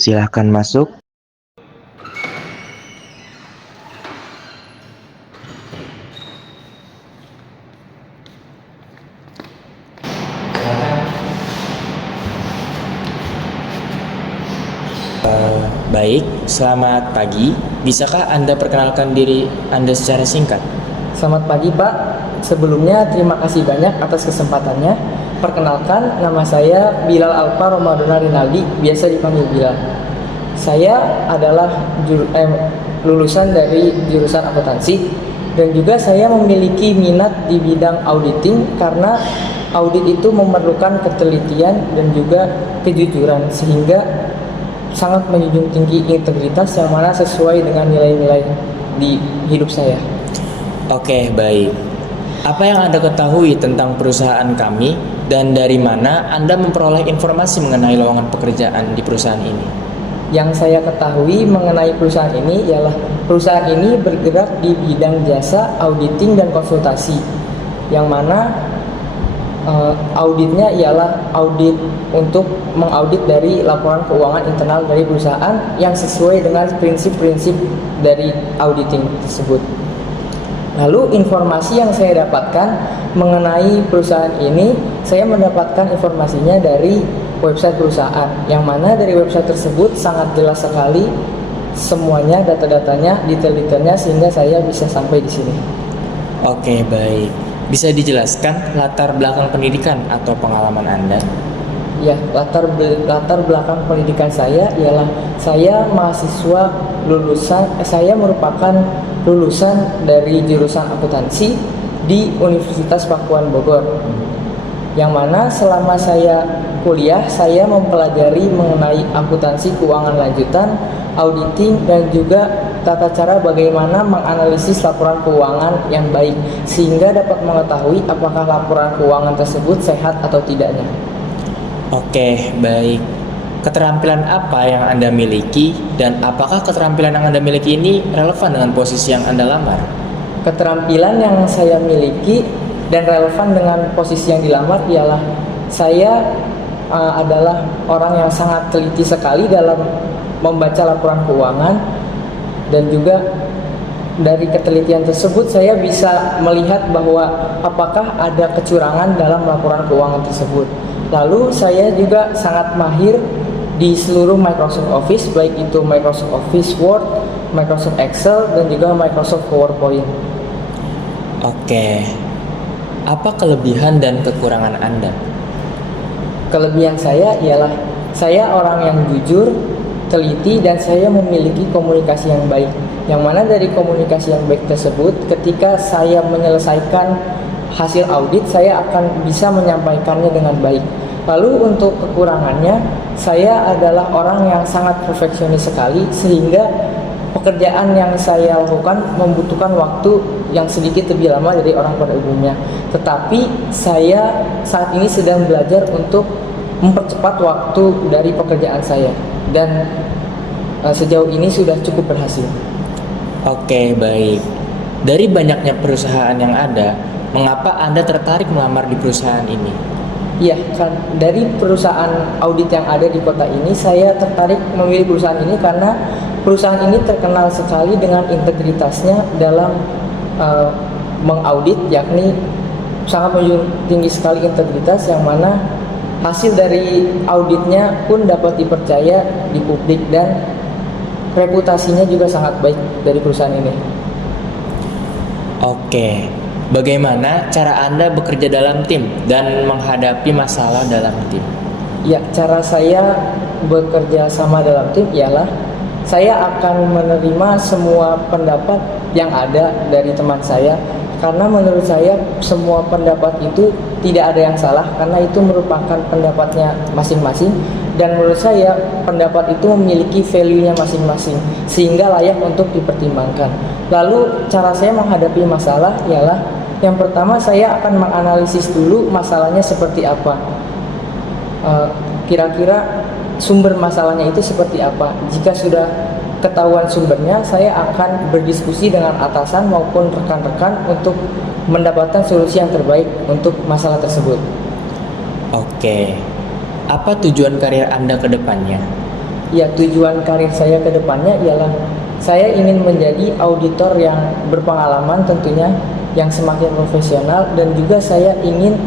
Silahkan masuk. Baik, selamat pagi. Bisakah Anda perkenalkan diri Anda secara singkat? Selamat pagi Pak, sebelumnya terima kasih banyak atas kesempatannya. Perkenalkan, nama saya Bilal Alfa Romadona Rinaldi, biasa dipanggil Bilal. Saya adalah lulusan dari jurusan akuntansi dan juga saya memiliki minat di bidang auditing karena audit itu memerlukan ketelitian dan juga kejujuran sehingga sangat menjunjung tinggi integritas yang mana sesuai dengan nilai-nilai di hidup saya. Oke, baik. Apa yang Anda ketahui tentang perusahaan kami dan dari mana Anda memperoleh informasi mengenai lowongan pekerjaan di perusahaan ini? Yang saya ketahui mengenai perusahaan ini ialah perusahaan ini bergerak di bidang jasa, auditing, dan konsultasi. Yang mana auditnya ialah audit untuk mengaudit dari laporan keuangan internal dari perusahaan yang sesuai dengan prinsip-prinsip dari auditing tersebut. Lalu informasi yang saya dapatkan mengenai perusahaan ini, saya mendapatkan informasinya dari website perusahaan, yang mana dari website tersebut sangat jelas sekali semuanya, data-datanya, detail-detailnya, sehingga saya bisa sampai di sini. Oke, baik. Bisa dijelaskan latar belakang pendidikan atau pengalaman Anda? Ya, latar belakang pendidikan saya ialah saya mahasiswa saya merupakan lulusan dari jurusan akuntansi di Universitas Pakuan Bogor. Yang mana selama saya kuliah, saya mempelajari mengenai akuntansi keuangan lanjutan, auditing, dan juga tata cara bagaimana menganalisis laporan keuangan yang baik sehingga dapat mengetahui apakah laporan keuangan tersebut sehat atau tidaknya. Oke, baik. Keterampilan apa yang Anda miliki dan apakah keterampilan yang Anda miliki ini relevan dengan posisi yang Anda lamar? Keterampilan yang saya miliki dan relevan dengan posisi yang dilamar ialah saya adalah orang yang sangat teliti sekali dalam membaca laporan keuangan, dan juga dari ketelitian tersebut saya bisa melihat bahwa apakah ada kecurangan dalam laporan keuangan tersebut. Lalu saya juga sangat mahir di seluruh Microsoft Office, baik itu Microsoft Office Word, Microsoft Excel, dan juga Microsoft PowerPoint. Oke. Apa kelebihan dan kekurangan Anda? Kelebihan saya ialah saya orang yang jujur, teliti, dan saya memiliki komunikasi yang baik. Yang mana dari komunikasi yang baik tersebut, ketika saya menyelesaikan hasil audit, saya akan bisa menyampaikannya dengan baik. Lalu untuk kekurangannya, saya adalah orang yang sangat perfeksionis sekali sehingga pekerjaan yang saya lakukan membutuhkan waktu yang sedikit lebih lama dari orang pada umumnya. Tetapi saya saat ini sedang belajar untuk mempercepat waktu dari pekerjaan saya, dan sejauh ini sudah cukup berhasil. Oke, baik. Dari banyaknya perusahaan yang ada, mengapa Anda tertarik melamar di perusahaan ini? Iya, kan dari perusahaan audit yang ada di kota ini, saya tertarik memilih perusahaan ini karena perusahaan ini terkenal sekali dengan integritasnya dalam mengaudit, yakni sangat menjunjung tinggi sekali integritas, yang mana hasil dari auditnya pun dapat dipercaya di publik dan reputasinya juga sangat baik dari perusahaan ini. Oke. Bagaimana cara Anda bekerja dalam tim dan menghadapi masalah dalam tim? Ya, cara saya bekerja sama dalam tim ialah saya akan menerima semua pendapat yang ada dari teman saya, karena menurut saya semua pendapat itu tidak ada yang salah karena itu merupakan pendapatnya masing-masing, dan menurut saya pendapat itu memiliki value-nya masing-masing sehingga layak untuk dipertimbangkan. Lalu cara saya menghadapi masalah ialah yang pertama saya akan menganalisis dulu masalahnya seperti apa. Kira-kira sumber masalahnya itu seperti apa. Jika sudah ketahuan sumbernya, saya akan berdiskusi dengan atasan maupun rekan-rekan untuk mendapatkan solusi yang terbaik untuk masalah tersebut. Oke. Apa tujuan karir Anda ke depannya? Ya, tujuan karir saya ke depannya ialah saya ingin menjadi auditor yang berpengalaman tentunya, yang semakin profesional, dan juga saya ingin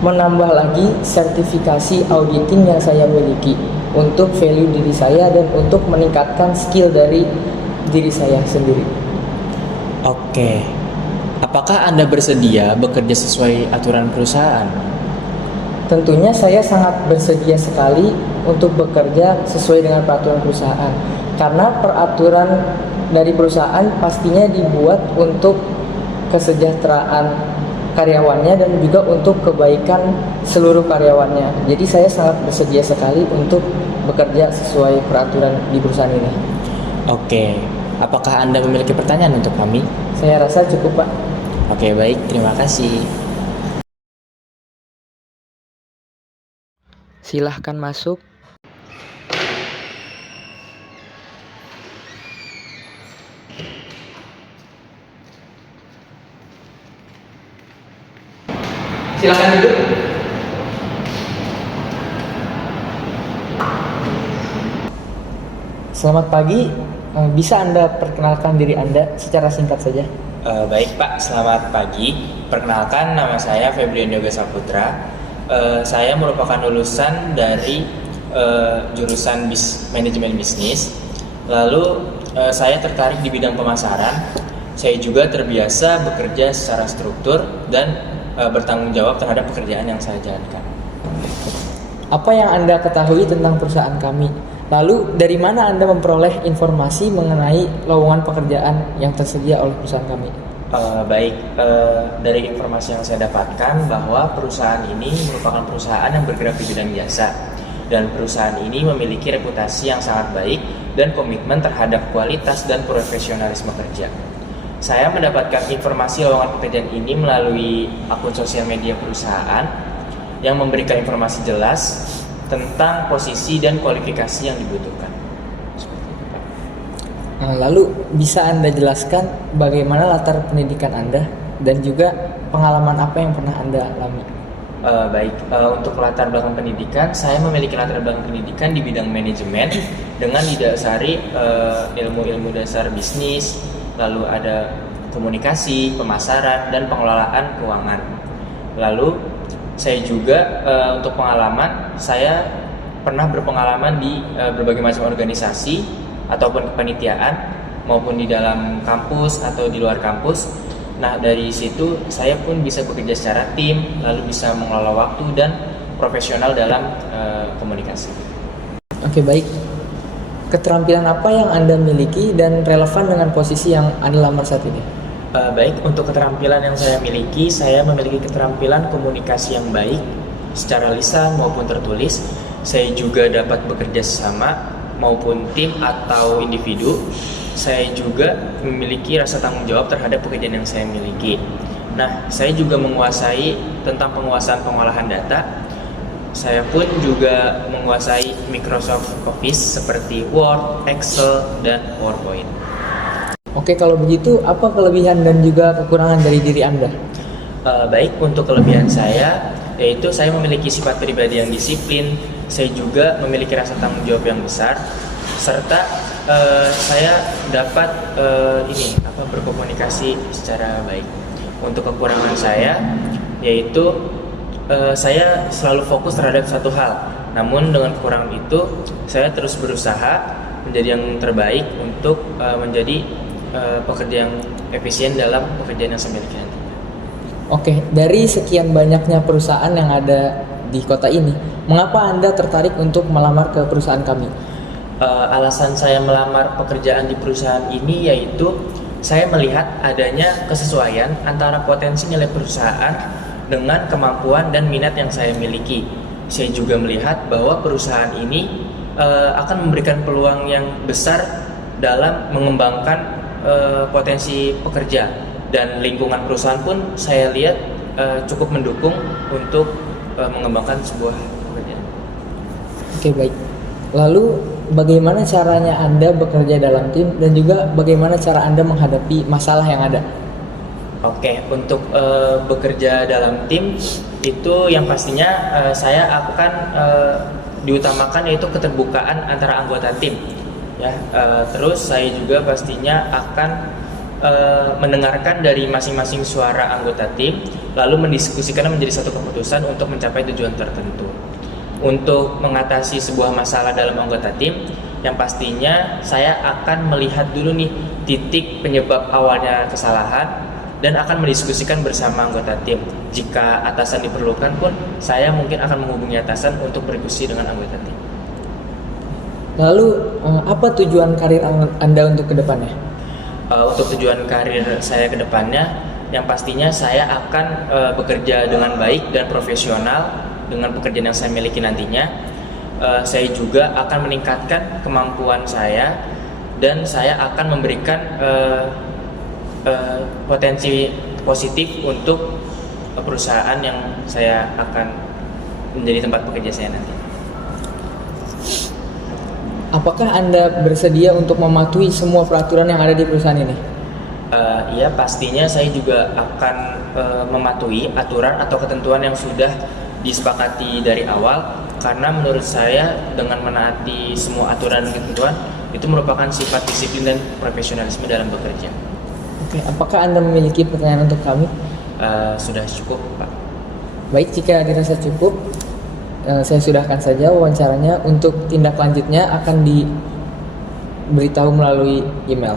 menambah lagi sertifikasi auditing yang saya miliki untuk value diri saya dan untuk meningkatkan skill dari diri saya sendiri. Oke, apakah Anda bersedia bekerja sesuai aturan perusahaan? Tentunya saya sangat bersedia sekali untuk bekerja sesuai dengan peraturan perusahaan. Karena peraturan dari perusahaan pastinya dibuat untuk kesejahteraan karyawannya dan juga untuk kebaikan seluruh karyawannya. Jadi saya sangat bersedia sekali untuk bekerja sesuai peraturan di perusahaan ini. Oke, apakah Anda memiliki pertanyaan untuk kami? Saya rasa cukup, Pak. Oke, baik, terima kasih. Silahkan masuk. Silahkan duduk. Selamat pagi. Bisa Anda perkenalkan diri Anda secara singkat saja? Baik Pak, selamat pagi. Perkenalkan, nama saya Febrian Yoga Saputra. Saya merupakan lulusan dari jurusan manajemen bisnis. Lalu saya tertarik di bidang pemasaran. Saya juga terbiasa bekerja secara struktur dan bertanggung jawab terhadap pekerjaan yang saya jalankan. Apa yang Anda ketahui tentang perusahaan kami? Lalu dari mana Anda memperoleh informasi mengenai lowongan pekerjaan yang tersedia oleh perusahaan kami? Dari informasi yang saya dapatkan bahwa perusahaan ini merupakan perusahaan yang bergerak di bidang jasa, dan perusahaan ini memiliki reputasi yang sangat baik dan komitmen terhadap kualitas dan profesionalisme kerja. Saya mendapatkan informasi lowongan pekerjaan ini melalui akun sosial media perusahaan yang memberikan informasi jelas tentang posisi dan kualifikasi yang dibutuhkan. Lalu bisa Anda jelaskan bagaimana latar pendidikan Anda dan juga pengalaman apa yang pernah Anda alami? Untuk latar belakang pendidikan, saya memiliki latar belakang pendidikan di bidang manajemen dengan didasari ilmu-ilmu dasar bisnis, lalu ada komunikasi, pemasaran, dan pengelolaan keuangan. Lalu saya juga untuk pengalaman, saya pernah berpengalaman di berbagai macam organisasi ataupun kepanitiaan maupun di dalam kampus atau di luar kampus. Nah, dari situ saya pun bisa bekerja secara tim, lalu bisa mengelola waktu dan profesional dalam komunikasi. Oke, baik. Keterampilan apa yang Anda miliki dan relevan dengan posisi yang Anda lamar saat ini? Baik, untuk keterampilan yang saya miliki, saya memiliki keterampilan komunikasi yang baik secara lisan maupun tertulis. Saya juga dapat bekerja sesama maupun tim atau individu. Saya juga memiliki rasa tanggung jawab terhadap pekerjaan yang saya miliki. Nah, saya juga menguasai tentang penguasaan pengolahan data. Saya pun juga menguasai Microsoft Office seperti Word, Excel, dan PowerPoint. Oke, kalau begitu apa kelebihan dan juga kekurangan dari diri Anda? Baik, untuk kelebihan saya, yaitu saya memiliki sifat pribadi yang disiplin, saya juga memiliki rasa tanggung jawab yang besar, serta saya dapat berkomunikasi secara baik. Untuk kekurangan saya, yaitu saya selalu fokus terhadap satu hal. Namun dengan kekurangan itu, saya terus berusaha menjadi yang terbaik untuk menjadi pekerja yang efisien dalam pekerjaan yang saya miliki nanti. Oke, dari sekian banyaknya perusahaan yang ada di kota ini, mengapa Anda tertarik untuk melamar ke perusahaan kami? Alasan saya melamar pekerjaan di perusahaan ini yaitu saya melihat adanya kesesuaian antara potensi nilai perusahaan dengan kemampuan dan minat yang saya miliki. Saya juga melihat bahwa perusahaan ini akan memberikan peluang yang besar dalam mengembangkan potensi pekerja, dan lingkungan perusahaan pun saya lihat cukup mendukung untuk mengembangkan sebuah pekerjaan. Oke, baik. Lalu bagaimana caranya Anda bekerja dalam tim dan juga bagaimana cara Anda menghadapi masalah yang ada? Oke, untuk bekerja dalam tim itu yang pastinya saya akan diutamakan yaitu keterbukaan antara anggota tim. Ya, terus saya juga pastinya akan mendengarkan dari masing-masing suara anggota tim, lalu mendiskusikannya menjadi satu keputusan untuk mencapai tujuan tertentu. Untuk mengatasi sebuah masalah dalam anggota tim, yang pastinya saya akan melihat dulu nih titik penyebab awalnya kesalahan dan akan mendiskusikan bersama anggota tim. Jika atasan diperlukan pun, saya mungkin akan menghubungi atasan untuk berdiskusi dengan anggota tim. Lalu apa tujuan karir Anda untuk kedepannya? Untuk tujuan karir saya kedepannya, yang pastinya saya akan bekerja dengan baik dan profesional dengan pekerjaan yang saya miliki nantinya. Saya juga akan meningkatkan kemampuan saya dan saya akan memberikan potensi positif untuk perusahaan yang saya akan menjadi tempat bekerja saya nanti. Apakah Anda bersedia untuk mematuhi semua peraturan yang ada di perusahaan ini? Iya, pastinya saya juga akan mematuhi aturan atau ketentuan yang sudah disepakati dari awal, karena menurut saya dengan menaati semua aturan dan ketentuan itu merupakan sifat disiplin dan profesionalisme dalam bekerja. Oke, apakah Anda memiliki pertanyaan untuk kami? Sudah cukup, Pak. Baik, jika dirasa cukup, saya sudahkan saja wawancaranya. Untuk tindak lanjutnya akan diberitahu melalui email.